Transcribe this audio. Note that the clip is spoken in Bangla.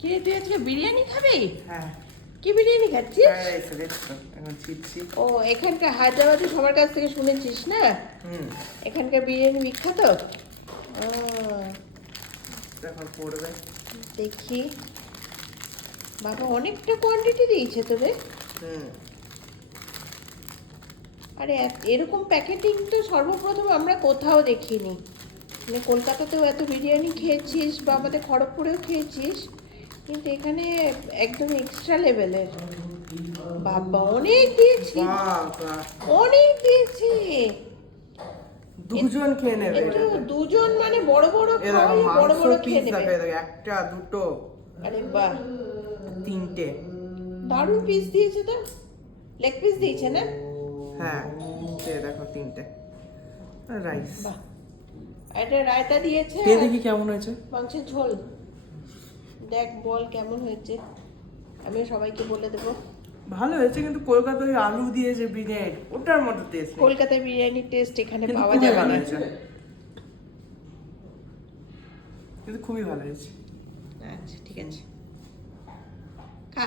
কি রে, তুই আজকে বিরিয়ানি খাবি? হ্যাঁ কি বিরিয়ানি খাচ্ছিস? এসে দেখছো এখন ছিটছি। ও, এখানকার হায়দ্রাবাদে সবার কাছ থেকে শুনেছিস না? এখানকার বিরিয়ানি বিখ্যাত। এখন পড়বে। দেখি, বাবা অনেকটা কোয়ান্টিটি দিয়েছে তো রে। আরে এরকম প্যাকেটিং তো সর্বপ্রথম আমরা কোথাও দেখিনি। মানে কলকাতাতেও এত বিরিয়ানি খেয়েছিস বা আমাদের খড়গপুরেও খেয়েছিস, কিন্তু এখানে একদম এক্সট্রা লেভেলের। বাবা অনেক দিয়েছি, বাবা অনেক দিয়েছি। দুজন খেয়ে নেবে একটু দুজন মানে বড় বড় এ দেখো খাওয়াই বড় মাংস বড় পিস খেয়ে দেখো, নেবে। এ দেখো একটা দুটো আরে বাহ, তিনটে। দারুণ পিস দিয়েছে তো। লেগ পিস দিয়েছে না? হ্যাঁ এ দেখো তিনটে রাইস। বাহ, একটা রায়তা দিয়েছে, খেয়ে দেখি কেমন হয়েছে। মাংসের ঝোল। দেখ বল কেমন হয়েছে, আমিও সবাইকে বলে দেবো। ভালো হয়েছে, কিন্তু কলকাতায় আলু দিয়ে যে বিরিয়ানি ওটার মতো টেস্ট নেই। কলকাতায় বিরিয়ানির টেস্ট এখানে কিন্তু পাওয়া খুবই যাবে ভালো না। হয়েছে, কিন্তু খুবই ভালো হয়েছে। আচ্ছা ঠিক আছে, খা।